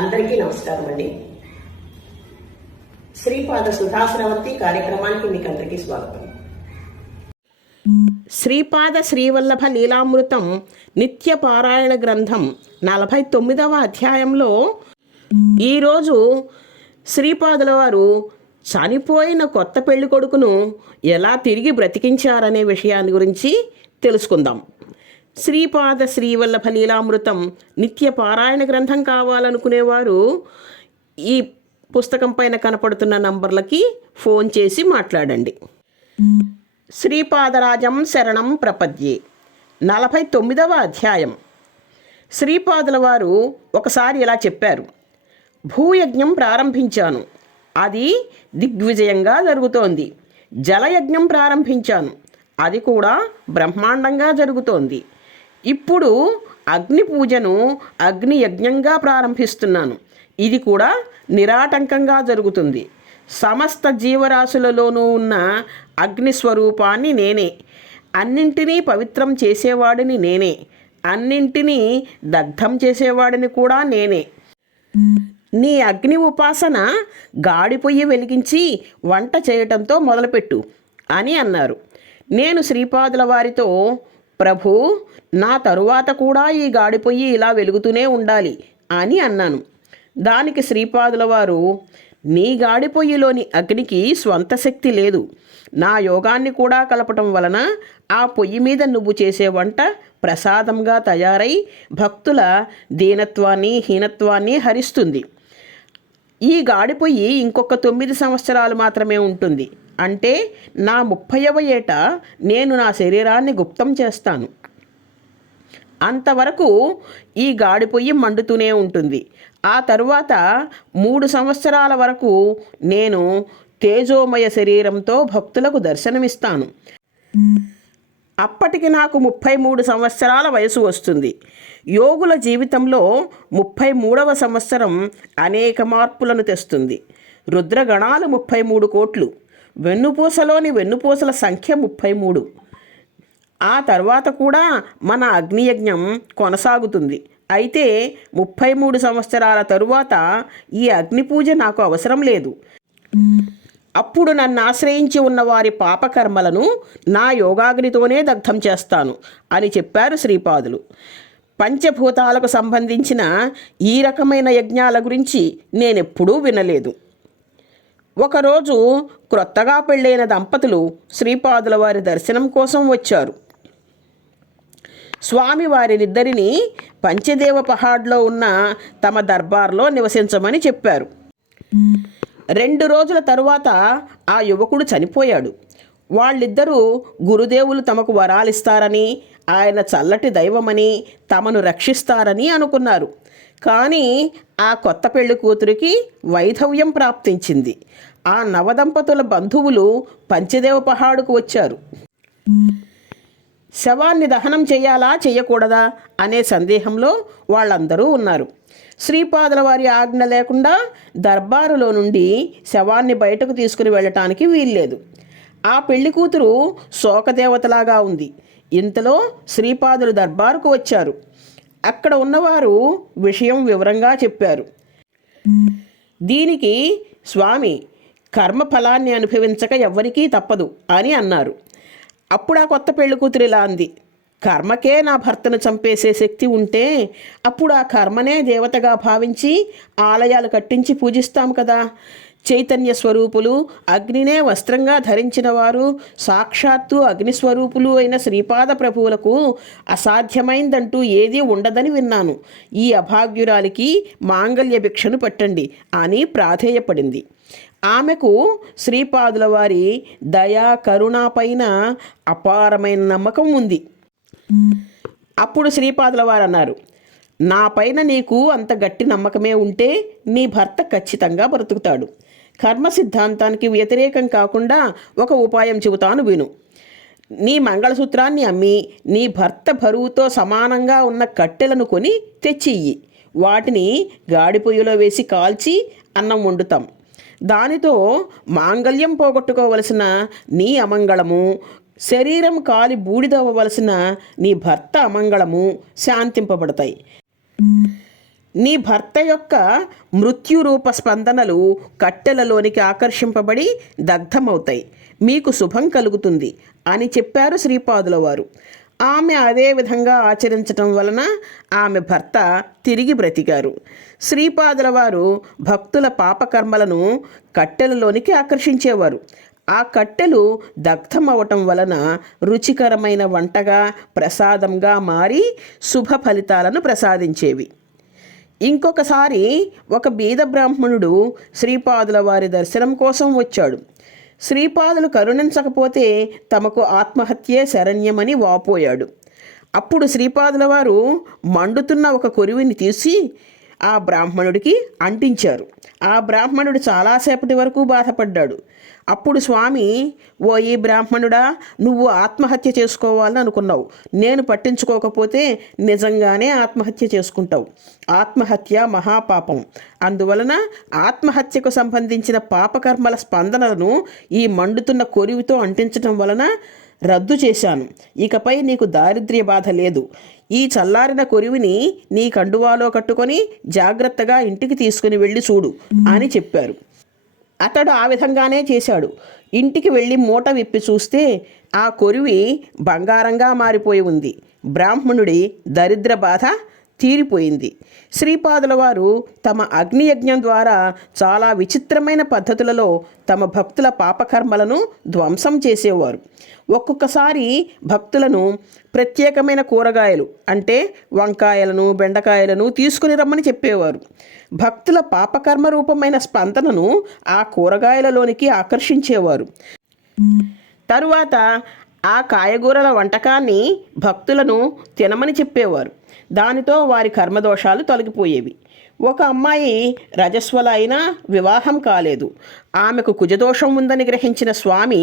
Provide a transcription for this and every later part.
అందరికీ నమస్కారం అండి. శ్రీపాద సుధాశ్రవంతి కార్యక్రమానికి మీకు అందరికీ స్వాగతం. శ్రీపాద శ్రీవల్లభ లీలామృతం నిత్య పారాయణ గ్రంథం 49వ అధ్యాయంలో ఈరోజు శ్రీపాదుల వారు చనిపోయిన కొత్త పెళ్లి కొడుకును ఎలా తిరిగి బ్రతికించారనే విషయాన్ని గురించి తెలుసుకుందాం. శ్రీపాద శ్రీవల్లభ లీలామృతం నిత్య పారాయణ గ్రంథం కావాలనుకునేవారు ఈ పుస్తకం పైన కనపడుతున్న నంబర్లకి ఫోన్ చేసి మాట్లాడండి. శ్రీపాదరాజం శరణం ప్రపద్యే 49వ అధ్యాయం. శ్రీపాదుల వారు ఒకసారి ఇలా చెప్పారు: భూయజ్ఞం ప్రారంభించాను, అది దిగ్విజయంగా జరుగుతోంది. జలయజ్ఞం ప్రారంభించాను, అది కూడా బ్రహ్మాండంగా జరుగుతోంది. ఇప్పుడు అగ్ని పూజను అగ్నియజ్ఞంగా ప్రారంభిస్తున్నాను, ఇది కూడా నిరాటంకంగా జరుగుతుంది. సమస్త జీవరాశులలోనూ ఉన్న అగ్నిస్వరూపాన్ని నేనే, అన్నింటినీ పవిత్రం చేసేవాడిని నేనే, అన్నింటినీ దగ్ధం చేసేవాడిని కూడా నేనే. నీ అగ్ని ఉపాసన గాడిపొయ్యి వెలిగించి వంట చేయటంతో మొదలుపెట్టు అని అన్నారు. నేను శ్రీపాదుల వారితో, ప్రభు, నా తరువాత కూడా ఈ గాడిపొయ్యి ఇలా వెలుగుతూనే ఉండాలి అని అన్నాను. దానికి శ్రీపాదుల వారు, నీ గాడిపొయ్యిలోని అగ్నికి స్వంత శక్తి లేదు, నా యోగాన్ని కూడా కలపటం వలన ఆ పొయ్యి మీద నువ్వు చేసే వంట ప్రసాదంగా తయారై భక్తుల దీనత్వాన్ని హీనత్వాన్ని హరిస్తుంది. ఈ గాడిపొయ్యి ఇంకొక 9 సంవత్సరాలు మాత్రమే ఉంటుంది, అంటే నా 30వ ఏట నేను నా శరీరాన్ని గుప్తం చేస్తాను. అంతవరకు ఈ గాడిపొయ్యి మండుతూనే ఉంటుంది. ఆ తరువాత 3 సంవత్సరాల వరకు నేను తేజోమయ శరీరంతో భక్తులకు దర్శనమిస్తాను. అప్పటికి నాకు 33 సంవత్సరాల వయసు వస్తుంది. యోగుల జీవితంలో 33వ సంవత్సరం అనేక మార్పులను తెస్తుంది. రుద్రగణాలు 33 కోట్లు, వెన్నుపూసలోని వెన్నుపూసల సంఖ్య 33. ఆ తర్వాత కూడా మన అగ్నియజ్ఞం కొనసాగుతుంది. అయితే 33 సంవత్సరాల తరువాత ఈ అగ్ని పూజ నాకు అవసరం లేదు. అప్పుడు నన్ను ఆశ్రయించి ఉన్న వారి పాపకర్మలను నా యోగాగ్నితోనే దగ్ధం చేస్తాను అని చెప్పారు శ్రీపాదులు. పంచభూతాలకు సంబంధించిన ఈ రకమైన యజ్ఞాల గురించి నేనెప్పుడూ వినలేదు. ఒకరోజు క్రొత్తగా పెళ్ళైన దంపతులు శ్రీపాదుల వారి దర్శనం కోసం వచ్చారు. స్వామి వారినిద్దరినీ పంచదేవ పహాడ్లో ఉన్న తమ దర్బార్లో నివసించమని చెప్పారు. 2 రోజుల తరువాత ఆ యువకుడు చనిపోయాడు. వాళ్ళిద్దరూ గురుదేవులు తమకు వరాలిస్తారని, ఆయన చల్లటి దైవమని, తమను రక్షిస్తారని అనుకున్నారు. కానీ ఆ కొత్త పెళ్లి కూతురికి వైధవ్యం ప్రాప్తించింది. ఆ నవదంపతుల బంధువులు పంచదేవ పహాడుకు వచ్చారు. శవాన్ని దహనం చేయాలా చేయకూడదా అనే సందేహంలో వాళ్ళందరూ ఉన్నారు. శ్రీపాదుల వారి ఆజ్ఞ లేకుండా దర్బారులో నుండి శవాన్ని బయటకు తీసుకుని వెళ్ళటానికి వీల్లేదు. ఆ పెళ్లి కూతురు శోకదేవతలాగా ఉంది. ఇంతలో శ్రీపాదులు దర్బారుకు వచ్చారు. అక్కడ ఉన్నవారు విషయం వివరంగా చెప్పారు. దీనికి స్వామి, కర్మఫలాన్ని అనుభవించక ఎవ్వరికీ తప్పదు అని అన్నారు. అప్పుడు ఆ కొత్త పెళ్లి కూతురు ఇలా అంది: కర్మకే నా భర్తను చంపేసే శక్తి ఉంటే అప్పుడు ఆ కర్మనే దేవతగా భావించి ఆలయాలు కట్టించి పూజిస్తాం కదా. చైతన్య స్వరూపులు, అగ్నినే వస్త్రంగా ధరించిన వారు, సాక్షాత్తు అగ్నిస్వరూపులు అయిన శ్రీపాద ప్రభువులకు అసాధ్యమైందంటూ ఏదీ ఉండదని విన్నాను. ఈ అభాగ్యురాలికి మాంగళ్య భిక్షను పట్టండి అని ప్రాధేయపడింది. ఆమెకు శ్రీపాదుల వారి దయా కరుణ పైన అపారమైన నమ్మకం ఉంది. అప్పుడు శ్రీపాదుల వారు అన్నారు: నా పైన నీకు అంత గట్టి నమ్మకమే ఉంటే నీ భర్త ఖచ్చితంగా బ్రతుకుతాడు. కర్మ సిద్ధాంతానికి వ్యతిరేకం కాకుండా ఒక ఉపాయం చెబుతాను విను. నీ మంగళసూత్రాన్ని అమ్మి నీ భర్త బరువుతో సమానంగా ఉన్న కట్టెలను కొని తెచ్చియ్యి. వాటిని గాడిపొయ్యిలో వేసి కాల్చి అన్నం వండుతాం. దానితో మాంగళ్యం పోగొట్టుకోవలసిన నీ అమంగళము, శరీరం కాలి బూడిదవ్వవలసిన నీ భర్త అమంగళము శాంతింపబడతాయి. నీ భర్త యొక్క మృత్యురూప స్పందనలు కట్టెలలోనికి ఆకర్షింపబడి దగ్ధమవుతాయి, మీకు శుభం కలుగుతుంది అని చెప్పారు శ్రీపాదుల వారు. ఆమె అదే విధంగా ఆచరించటం వలన ఆమె భర్త తిరిగి బ్రతికారు. శ్రీపాదుల వారు భక్తుల పాపకర్మలను కట్టెలలోనికి ఆకర్షించేవారు. ఆ కట్టెలు దగ్ధమవటం వలన రుచికరమైన వంటగా ప్రసాదంగా మారి శుభ ఫలితాలను ప్రసాదించేవి. ఇంకొకసారి ఒక బీద బ్రాహ్మణుడు శ్రీపాదుల వారి దర్శనం కోసం వచ్చాడు. శ్రీపాదులు కరుణించకపోతే తమకు ఆత్మహత్యే శరణ్యమని వాపోయాడు. అప్పుడు శ్రీపాదుల వారు మండుతున్న ఒక కొరివిని తీసి ఆ బ్రాహ్మణుడికి అంటించారు. ఆ బ్రాహ్మణుడు చాలాసేపటి వరకు బాధపడ్డాడు. అప్పుడు స్వామి, ఓ ఈ బ్రాహ్మణుడా, నువ్వు ఆత్మహత్య చేసుకోవాలని అనుకున్నావు, నేను పట్టించుకోకపోతే నిజంగానే ఆత్మహత్య చేసుకుంటావు. ఆత్మహత్య మహాపాపం. అందువలన ఆత్మహత్యకు సంబంధించిన పాపకర్మల స్పందనలను ఈ మండుతున్న కొరివితో అంటించటం వలన రద్దు చేశాను. ఇకపై నీకు దారిద్ర్య బాధ లేదు. ఈ చల్లారిన కొరివిని నీ కండువాలో కట్టుకొని జాగ్రత్తగా ఇంటికి తీసుకుని వెళ్ళి చూడు అని చెప్పారు. అతడు ఆ విధంగానే చేశాడు. ఇంటికి వెళ్ళి మూట విప్పి చూస్తే ఆ కొరివి బంగారంగా మారిపోయి ఉంది. బ్రాహ్మణుడి దరిద్ర బాధ తీరిపోయింది. శ్రీపాదుల వారు తమ అగ్నియజ్ఞం ద్వారా చాలా విచిత్రమైన పద్ధతులలో తమ భక్తుల పాపకర్మలను ధ్వంసం చేసేవారు. ఒక్కొక్కసారి భక్తులను ప్రత్యేకమైన కూరగాయలు అంటే వంకాయలను, బెండకాయలను తీసుకుని రమ్మని చెప్పేవారు. భక్తుల పాపకర్మ రూపమైన స్పందనను ఆ కూరగాయలలోనికి ఆకర్షించేవారు. తరువాత ఆ కాయగూరల వంటకాన్ని భక్తులను తినమని చెప్పేవారు. దానితో వారి కర్మదోషాలు తొలగిపోయేవి. ఒక అమ్మాయి రజస్వల అయినా వివాహం కాలేదు. ఆమెకు కుజదోషం ఉందని గ్రహించిన స్వామి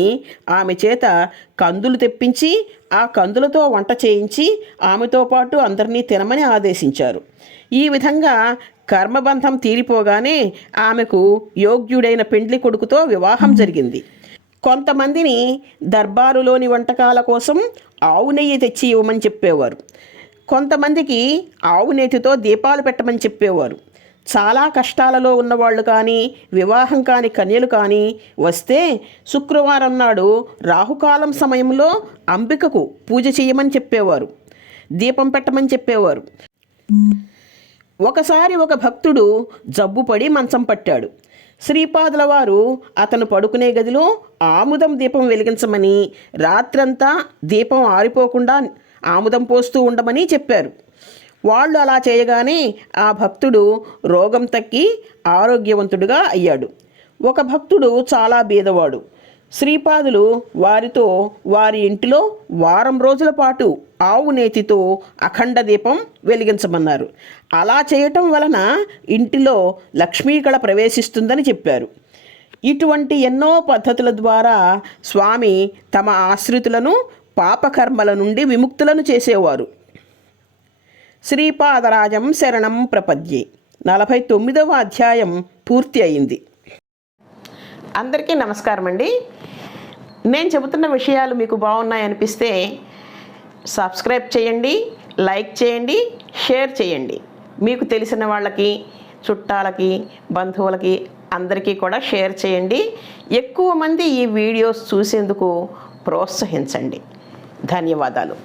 ఆమె చేత కందులు తెప్పించి ఆ కందులతో వంట చేయించి ఆమెతో పాటు అందరినీ తినమని ఆదేశించారు. ఈ విధంగా కర్మబంధం తీరిపోగానే ఆమెకు యోగ్యుడైన పెండ్లి కొడుకుతో వివాహం జరిగింది. కొంతమందిని దర్బారులోని వంటకాల కోసం ఆవు నెయ్యి తెచ్చి ఇవ్వమని చెప్పేవారు. కొంతమందికి ఆవు నేతితో దీపాలు పెట్టమని చెప్పేవారు. చాలా కష్టాలలో ఉన్నవాళ్ళు కానీ, వివాహం కాని కన్యలు కానీ వస్తే శుక్రవారం నాడు రాహుకాలం సమయంలో అంబికకు పూజ చేయమని చెప్పేవారు, దీపం పెట్టమని చెప్పేవారు. ఒకసారి ఒక భక్తుడు జబ్బుపడి మంచం పట్టాడు. శ్రీపాదుల వారు అతను పడుకునే గదిలో ఆముదం దీపం వెలిగించమని, రాత్రంతా దీపం ఆరిపోకుండా ఆముదం పోస్తూ ఉండమని చెప్పారు. వాళ్ళు అలా చేయగానే ఆ భక్తుడు రోగం తగ్గి ఆరోగ్యవంతుడిగా అయ్యాడు. ఒక భక్తుడు చాలా బీదవాడు. శ్రీపాదులు వారితో వారి ఇంటిలో వారం రోజుల పాటు ఆవు నేతితో అఖండ దీపం వెలిగించమన్నారు. అలా చేయటం వలన ఇంటిలో లక్ష్మీకళ ప్రవేశిస్తుందని చెప్పారు. ఇటువంటి ఎన్నో పద్ధతుల ద్వారా స్వామి తమ ఆశ్రితులను పాపకర్మల నుండి విముక్తులను చేసేవారు. శ్రీపాదరాజం శరణం ప్రపద్యే 49వ అధ్యాయం పూర్తి అయింది. అందరికీ నమస్కారం అండి. నేను చెబుతున్న విషయాలు మీకు బాగున్నాయనిపిస్తే సబ్స్క్రైబ్ చేయండి, లైక్ చేయండి, షేర్ చేయండి. మీకు తెలిసిన వాళ్ళకి, చుట్టాలకి, బంధువులకి అందరికీ కూడా షేర్ చేయండి. ఎక్కువ మంది ఈ వీడియోస్ చూసేందుకు ప్రోత్సహించండి. ధన్యవాదాలు.